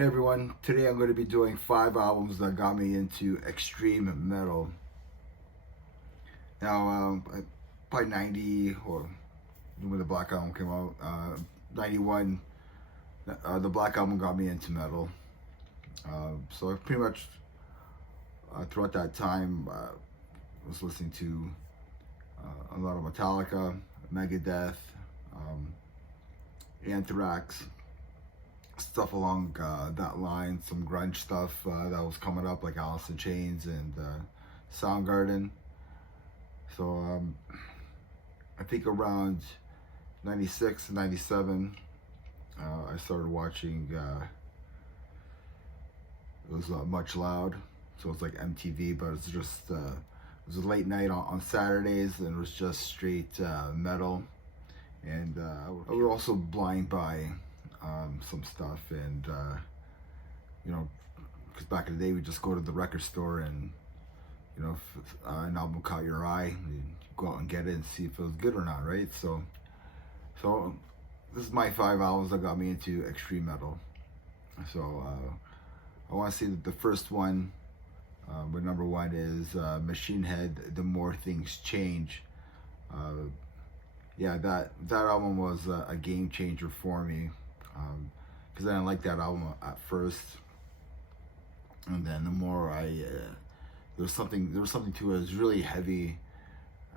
Hey everyone, today I'm going to be doing 5 albums that got me into extreme metal. Now, by 90, or when the Black Album came out, 91, the Black Album got me into metal. So I pretty much, throughout that time, was listening to a lot of Metallica, Megadeth, Anthrax, stuff along that line, some grunge stuff that was coming up, like Alice in Chains and Soundgarden. So I think around 96 and 97, I started watching, it was Much Loud, so it's like MTV, but it's just, it was a late night on Saturdays, and it was just straight metal. And I would also blind buy some stuff, and you know, because back in the day we just go to the record store, and you know, if an album caught your eye, you go out and get it and see if it was good or not, right? So this is my 5 albums that got me into extreme metal. So I want to say that the first one, but number 1 is Machine Head, The More Things Change. Yeah, that album was a game changer for me, because I didn't like that album at first, and then the more there was something to it. It was really heavy.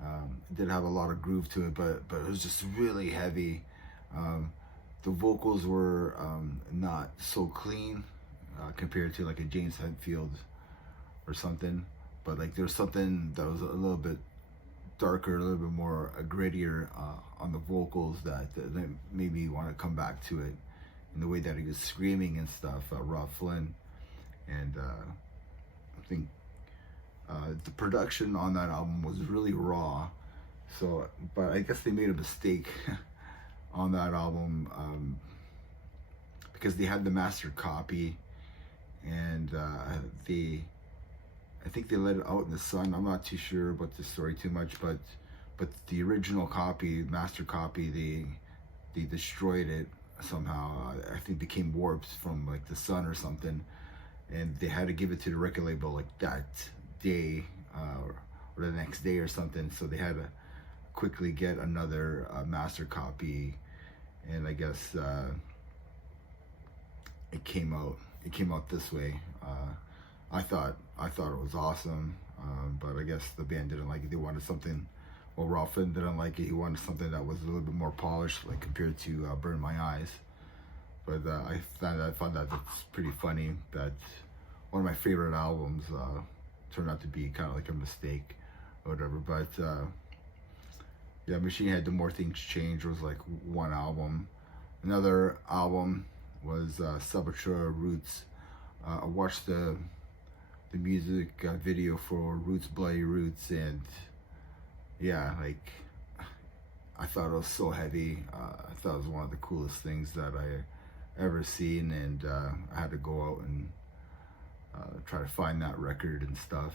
It did have a lot of groove to it, but it was just really heavy. The vocals were not so clean compared to like a James Hetfield or something, but like there's something that was a little bit darker, a little bit more grittier on the vocals that made me want to come back to it, in the way that he was screaming and stuff, Rob Flynn. And I think the production on that album was really raw. So, but I guess they made a mistake on that album, because they had the master copy, and I think they let it out in the sun. I'm not too sure about the story too much, but the original copy, master copy, they destroyed it somehow. I think it became warped from like the sun or something, and they had to give it to the record label like that day, or the next day or something. So they had to quickly get another master copy, and I guess it came out this way. I thought it was awesome, but I guess the band didn't like it. They wanted something. Well, Ralph Finn didn't like it. He wanted something that was a little bit more polished, like compared to Burn My Eyes. But I found that that's pretty funny. That one of my favorite albums turned out to be kind of like a mistake, or whatever. But yeah, Machine Head, The More Things Change was like one album. Another album was Savatage Roots. I watched the music video for Roots Bloody Roots, and yeah, like I thought it was so heavy. I thought it was one of the coolest things that I ever seen, and I had to go out and try to find that record and stuff.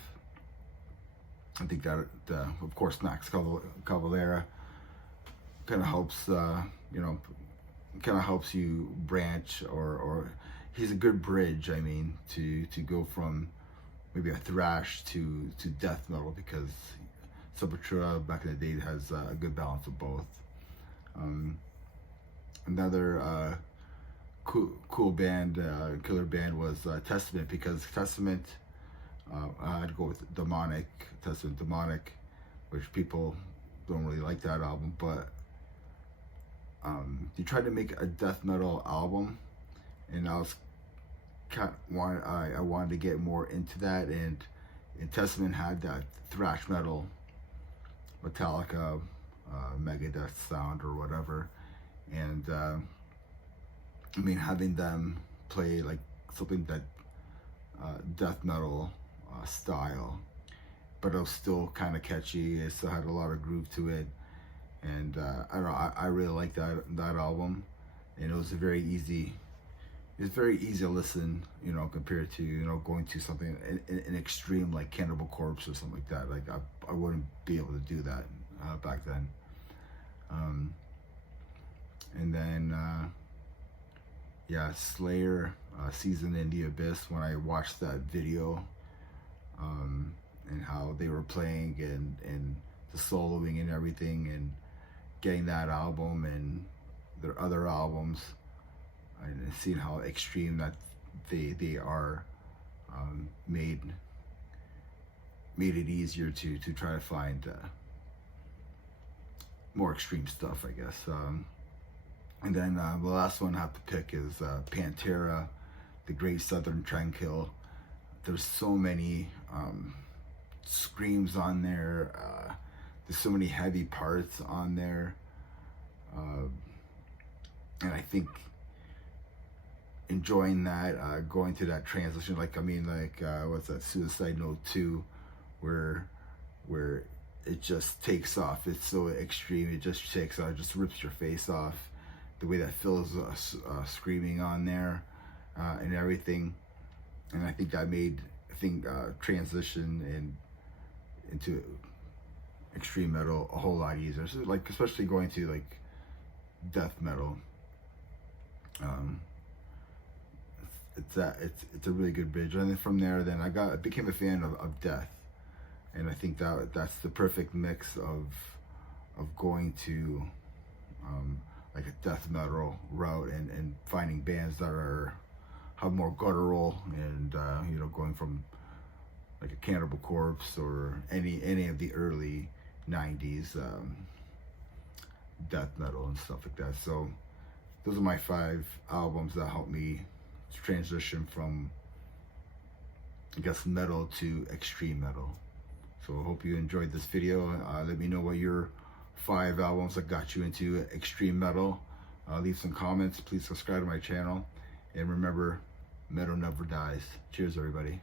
I think that of course Max Cavalera kind of helps, you know, kind of helps you branch, or he's a good bridge, I mean, to go from maybe a thrash to death metal, because Sepultura back in the day has a good balance of both. Another cool band, killer band, was Testament, because Testament, I had to go with Testament Demonic, which people don't really like that album, but they tried to make a death metal album, and I wanted to get more into that, and Testament had that thrash metal, Metallica, Megadeth sound or whatever, and I mean, having them play like something that death metal style, but it was still kind of catchy. It still had a lot of groove to it, and I don't know. I really liked that album, and it was very easy. It's very easy to listen, you know, compared to, you know, going to something an extreme like Cannibal Corpse or something like that. Like I wouldn't be able to do that back then. And then yeah, Slayer Season in the Abyss, when I watched that video, and how they were playing and the soloing and everything, and getting that album and their other albums, and seeing how extreme that they are, made it easier to try to find more extreme stuff, I guess. And then the last one I have to pick is Pantera, The Great Southern Trendkill. There's so many screams on there. There's so many heavy parts on there. And I think enjoying that, going through that transition, like, I mean, like, what's that, Suicide Note 2, where it just takes off. It's so extreme, it just takes off, it just rips your face off. The way that Phil's screaming on there, and everything. And I think that made, transition into extreme metal a whole lot easier. So, like, especially going to like death metal. It's a really good bridge. And then from there, then I became a fan of death, and I think that's the perfect mix of going to like a death metal route, and finding bands that have more guttural, and you know, going from like a Cannibal Corpse or any of the early 90s death metal and stuff like that. So those are my 5 albums that helped me transition from, I guess, metal to extreme metal. So I hope you enjoyed this video. Let me know what your 5 albums that got you into extreme metal. Leave some comments. Please subscribe to my channel, and remember, metal never dies. Cheers, everybody.